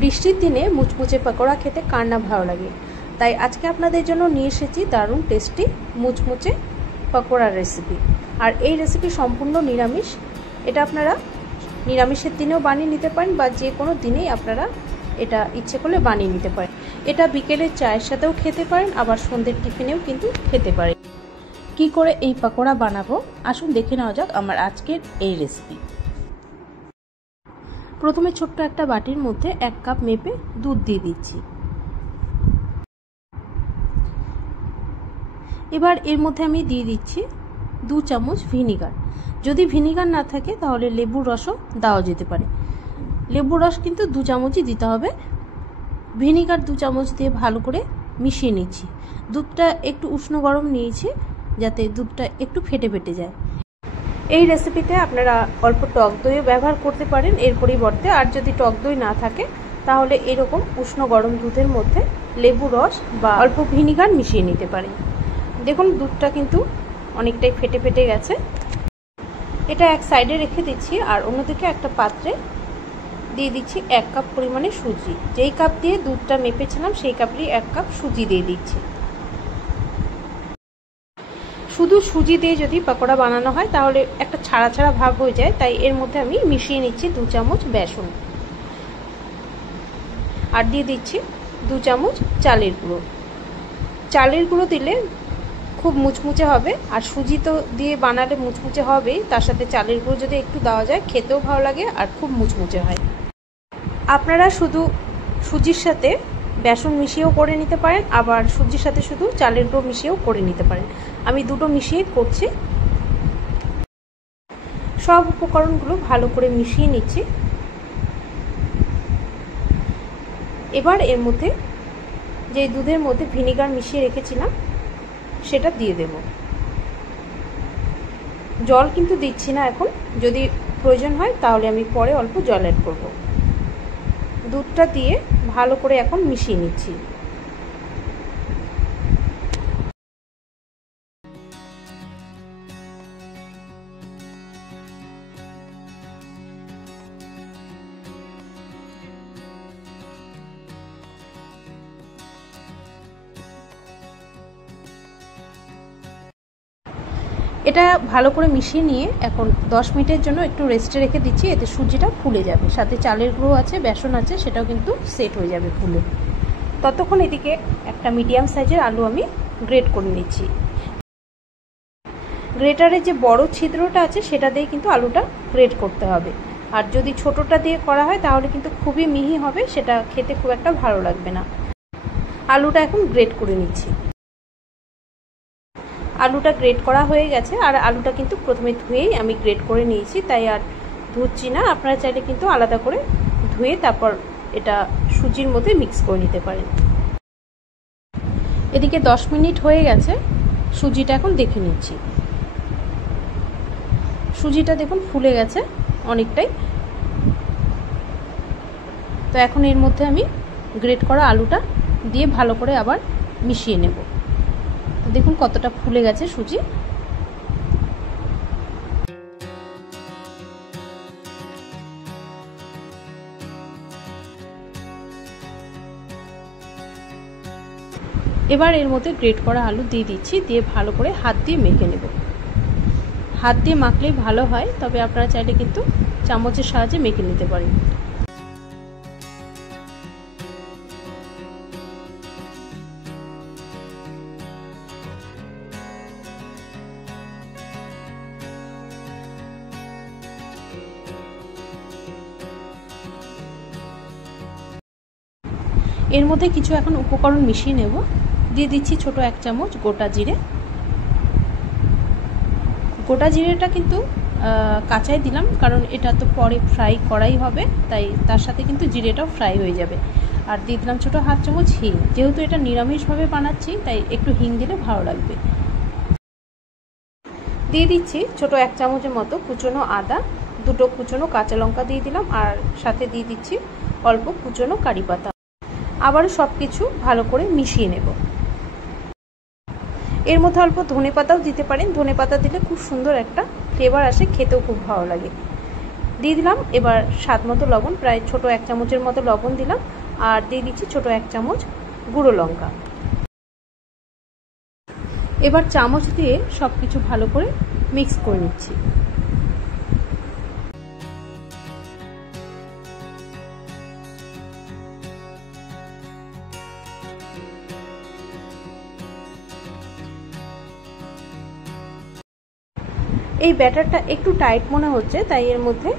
বৃষ্টির দিনে মুচমুচে পকোড়া খেতে কার না ভালো লাগে। তাই আজকে আপনাদের জন্য নিয়ে এসেছি দারুণ টেস্টি মুচমুচে পকোড়ার রেসিপি। আর এই রেসিপি সম্পূর্ণ নিরামিষ। এটা আপনারা নিরামিষের দিনেও বানিয়ে নিতে পারেন বা যে কোনো দিনেই আপনারা এটা ইচ্ছে করলে বানিয়ে নিতে পারেন। এটা বিকেলের চায়ের সাথেও খেতে পারেন, আবার সন্ধ্যের টিফিনেও কিন্তু খেতে পারেন। কি করে এই পকোড়া বানাবো আসুন দেখে নেওয়া যাক আমার আজকের এই রেসিপি। প্রথমে ছোট্ট একটা বাটির মধ্যে 1 কাপ মেপে দুধ দিয়ে দিচ্ছি। এবার এর মধ্যে আমি দিয়ে দিচ্ছি 2 চামচ ভিনিগার। যদি ভিনিগার না থাকে তাহলে লেবুর রসও দেওয়া যেতে পারে। লেবুর রস কিন্তু 2 চামচই দিতে হবে। ভিনিগার 2 চামচ দিয়ে ভালো করে মিশিয়ে নিচ্ছি। দুধটা একটু উষ্ণ গরম নিয়েছি যাতে দুধটা একটু ফেটে ফেটে যায়। এই রেসিপিতে আপনারা অল্প টক দইও ব্যবহার করতে পারেন এর পরিবর্তে। আর যদি টক দই না থাকে তাহলে এরকম উষ্ণ গরম দুধের মধ্যে লেবু রস বা অল্প ভিনিগার মিশিয়ে নিতে পারেন। দেখুন দুধটা কিন্তু অনেকটাই ফেটে ফেটে গেছে। এটা এক সাইডে রেখে দিচ্ছি। আর অন্যদিকে একটা পাত্রে দিয়ে দিচ্ছি 1 কাপ পরিমাণে সুজি। যেই কাপ দিয়ে দুধটা মেপেছিলাম সেই কাপেরই 1 কাপ সুজি দিয়ে দিচ্ছি। শুধু সুজি দিয়ে যদি পকোড়া বানানো হয় তাহলে একটা ছাড়া ছাড়া ভাব হয়ে যায়, তাই এর মধ্যে আমি মিশিয়ে নিচ্ছি 2 চামচ বেসন। আর দিয়ে দিচ্ছি 2 চামচ চালের গুঁড়ো। চালের গুঁড়ো দিলে খুব মুচমুচে হবে, আর সুজি তো দিয়ে বানালে মুচমুচে হবেই, তার সাথে চালের গুঁড়ো যদি একটু দেওয়া যায় খেতেও ভালো লাগে আর খুব মুচমুচে হয়। আপনারা শুধু সুজির সাথে বেসন মিশিয়েও করে নিতে পারেন, আবার সুজির সাথে শুধু চালের গুঁড়ো মিশিয়েও করে নিতে পারেন। আমি দুটো মিশিয়ে করছি। সব উপকরণগুলো ভালো করে মিশিয়ে নিচ্ছি। এবার এর মধ্যে যে দুধের মধ্যে ভিনিগার মিশিয়ে রেখেছিলাম সেটা দিয়ে দেব। জল কিন্তু দিচ্ছি না এখন, যদি প্রয়োজন হয় তাহলে আমি পরে অল্প জল অ্যাড করব। দুধটা দিয়ে ভালো করে এখন মিশিয়ে নিচ্ছি। এটা ভালো করে মিশিয়ে নিয়ে এখন 10 মিনিটের জন্য একটু রেস্টে রেখে দিচ্ছি। এতে সুজিটা ফুলে যাবে, সাথে চালের গুঁড়ো আছে, বেসন আছে, সেটাও কিন্তু সেট হয়ে যাবে ফুলে। ততক্ষণ এদিকে একটা মিডিয়াম সাইজের আলু আমি গ্রেট করে নিচ্ছি। গ্রেটারের যে বড় ছিদ্রটা আছে সেটা দিয়ে কিন্তু আলুটা গ্রেট করতে হবে। আর যদি ছোটটা দিয়ে করা হয় তাহলে কিন্তু খুবই মিহি হবে, সেটা খেতে খুব একটা ভালো লাগবে না। আলুটা এখন গ্রেট করে নিচ্ছি। আলুটা গ্রেট করা হয়ে গেছে। আর আলুটা কিন্তু প্রথমে ধুয়েই আমি গ্রেট করে নিয়েছি, তাই আর ধুচ্ছি না। আপনারা চাইলে কিন্তু আলাদা করে ধুয়ে তারপর এটা সুজির মধ্যে মিক্স করে নিতে পারেন। এদিকে 10 মিনিট হয়ে গেছে। সুজিটা এখন দেখে নিচ্ছি। সুজিটা দেখুন ফুলে গেছে অনেকটাই। তো এখন এর মধ্যে আমি গ্রেট করা আলুটা দিয়ে ভালো করে আবার মিশিয়ে নেব। দেখুন কতটা ফুলে গেছে সুজি। এবার এর মধ্যে গ্রেট করা আলু দিয়ে দিচ্ছি, দিয়ে ভালো করে হাত দিয়ে মেখে নেব। হাত দিয়ে মাখলেই ভালো হয়, তবে আপনারা চাইলে কিন্তু চামচের সাহায্যে মেখে নিতে পারেন। এর মধ্যে কিছু এখন উপকরণ মিশিয়ে নেব। দিয়ে দিচ্ছি ছোট 1 চামচ গোটা জিরে। গোটা জিরেটা কিন্তু কাঁচাই দিলাম, কারণ এটা তো পরে ফ্রাই করাই হবে, তাই তার সাথে কিন্তু জিরেটাও ফ্রাই হয়ে যাবে। আর দিয়ে দিলাম ছোটো 1/2 চামচ হিং। যেহেতু এটা নিরামিষভাবে বানাচ্ছি তাই একটু হিং দিলে ভালো লাগবে। দিয়ে দিচ্ছি ছোট 1 চামচের মতো কুচনো আদা, 2টো কুচনো কাঁচা লঙ্কা দিয়ে দিলাম, আর সাথে দিয়ে দিচ্ছি অল্প কুচনো কারি পাতা। আবারও সব কিছু ভালো করে মিশিয়ে নেব। এর মধ্যে অল্প ধনেপাতাও দিতে পারেন। ধনেপাতা দিলে খুব সুন্দর একটা ফ্লেভার আসে, খেতেও খুব ভালো লাগে। দিয়ে দিলাম এবার স্বাদ মতো লবণ, প্রায় ছোট 1 চামচের মতো লবণ দিলাম, আর দিয়ে দিচ্ছি ছোট 1 চামচ গুঁড়ো লঙ্কা। এবার চামচ দিয়ে সব কিছু ভালো করে মিক্স করে নিচ্ছি। এই ব্যাটারটা একটু টাইট মনে হচ্ছে, তাই এর মধ্যে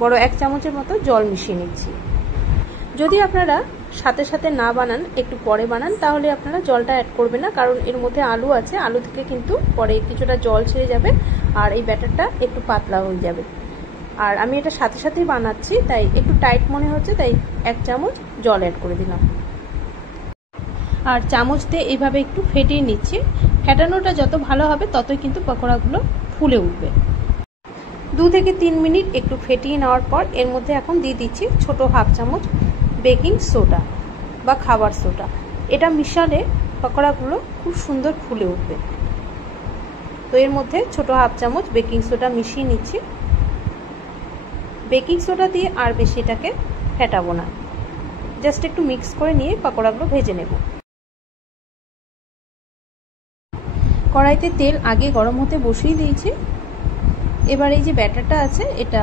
বড় 1 চামচের মতো জল মিশিয়ে নিচ্ছি। যদি আপনারা সাথে সাথে না বানান, একটু পরে বানান, তাহলে আপনারা জলটা অ্যাড করবেন না, কারণ এর মধ্যে আলু আছে, আলু থেকে কিন্তু পরে কিছুটা জল ছেড়ে যাবে আর এই ব্যাটারটা একটু পাতলা হয়ে যাবে। আর আমি এটা সাথে সাথেই বানাচ্ছি, তাই একটু টাইট মনে হচ্ছে, তাই 1 চামচ জল অ্যাড করে দিলাম। আর চামচ দিয়ে এইভাবে একটু ফেটিয়ে নিচ্ছি। ফেটানোটা যত ভালো হবে ততই কিন্তু পকোড়াগুলো ফুলে উঠবে। 2 থেকে 3 মিনিট একটু ফেটিয়ে নেওয়ার পর এর মধ্যে এখন দিয়ে দিচ্ছি ছোট 1/2 চামচ বেকিং সোডা বা খাবার সোডা। এটা মিশালে পকোড়াগুলো খুব সুন্দর ফুলে উঠবে। তো এর মধ্যে ছোট 1/2 চামচ বেকিং সোডা মিশিয়ে নিচ্ছি। বেকিং সোডা দিয়ে আর বেশি এটাকে ফেটাবো না, জাস্ট একটু মিক্স করে নিয়ে পকোড়াগুলো ভেজে নেব। কড়াইতে তেল আগে গরম হতে বসিয়ে দিয়েছি। এবার এই যে ব্যাটারটা আছে এটা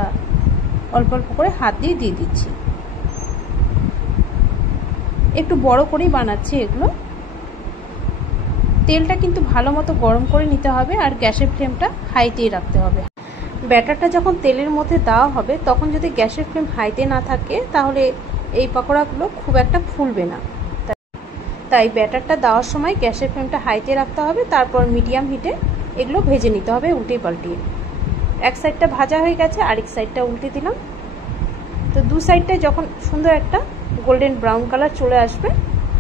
অল্প অল্প করে হাত দিয়ে দিয়ে দিচ্ছি। একটু বড় করেই বানাচ্ছি এগুলো। তেলটা কিন্তু ভালো মতো গরম করে নিতে হবে আর গ্যাসের ফ্লেমটা হাইতেই রাখতে হবে। ব্যাটারটা যখন তেলের মধ্যে দেওয়া হবে তখন যদি গ্যাসের ফ্লেম হাইতে না থাকে তাহলে এই পকোড়াগুলো খুব একটা ফুলবে না। তাই ব্যাটারটা দেওয়ার সময় গ্যাসের ফ্লেমটা হাইতে রাখতে হবে, তারপর মিডিয়াম হিটে এগুলো ভেজে নিতে হবে উল্টে পাল্টিয়ে। এক সাইডটা ভাজা হয়ে গেছে, আরেক সাইডটা উল্টে দিলাম। তো 2 সাইডটায় যখন সুন্দর একটা গোল্ডেন ব্রাউন কালার চলে আসবে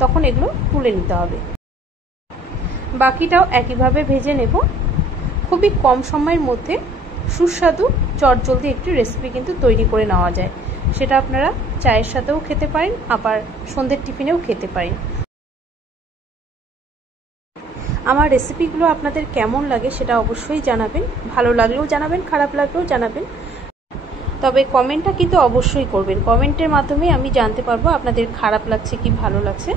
তখন এগুলো তুলে নিতে হবে। বাকিটাও একইভাবে ভেজে নেব। খুবই কম সময়ের মধ্যে সুস্বাদু চটজলদি একটি রেসিপি কিন্তু তৈরি করে নেওয়া যায়। সেটা আপনারা চায়ের সাথেও খেতে পারেন, আবার সন্ধ্যের টিফিনেও খেতে পারেন। আমার রেসিপিগুলো আপনাদের কেমন লাগে সেটা অবশ্যই জানাবেন। ভালো লাগলেও জানাবেন, খারাপ লাগলেও জানাবেন, তবে কমেন্টটা কিন্তু অবশ্যই করবেন। কমেন্টের মাধ্যমে আমি জানতে পারবো আপনাদের খারাপ লাগছে কি ভালো লাগছে।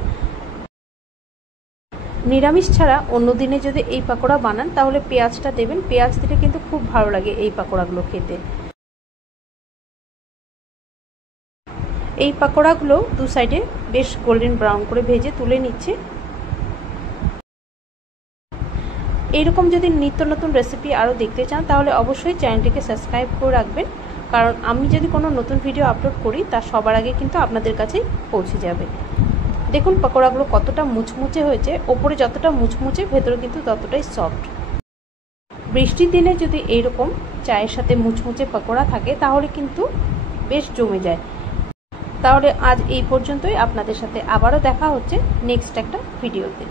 নিরামিষ ছাড়া অন্য দিনে যদি এই পাকোড়া বানান তাহলে পেঁয়াজটা দেবেন, পেঁয়াজ দিলে কিন্তু খুব ভালো লাগে এই পাকোড়াগুলো খেতে। এই পাকোড়াগুলো 2 সাইডে বেশ গোল্ডেন ব্রাউন করে ভেজে তুলে নিচ্ছে। এইরকম যদি নিত্য নতুন রেসিপি আরও দেখতে চান তাহলে অবশ্যই চ্যানেলটিকে সাবস্ক্রাইব করে রাখবেন, কারণ আমি যদি কোনো নতুন ভিডিও আপলোড করি তা সবার আগে কিন্তু আপনাদের কাছেই পৌঁছে যাবে। দেখুন পকোড়াগুলো কতটা মুচমুচে হয়েছে, ওপরে যতটা মুচমুচে ভেতরে কিন্তু ততটাই সফট। বৃষ্টির দিনে যদি এইরকম চায়ের সাথে মুচমুচে পকোড়া থাকে তাহলে কিন্তু বেশ জমে যায়। তাহলে আজ এই পর্যন্তই। আপনাদের সাথে আবারও দেখা হচ্ছে নেক্সট একটা ভিডিওতে।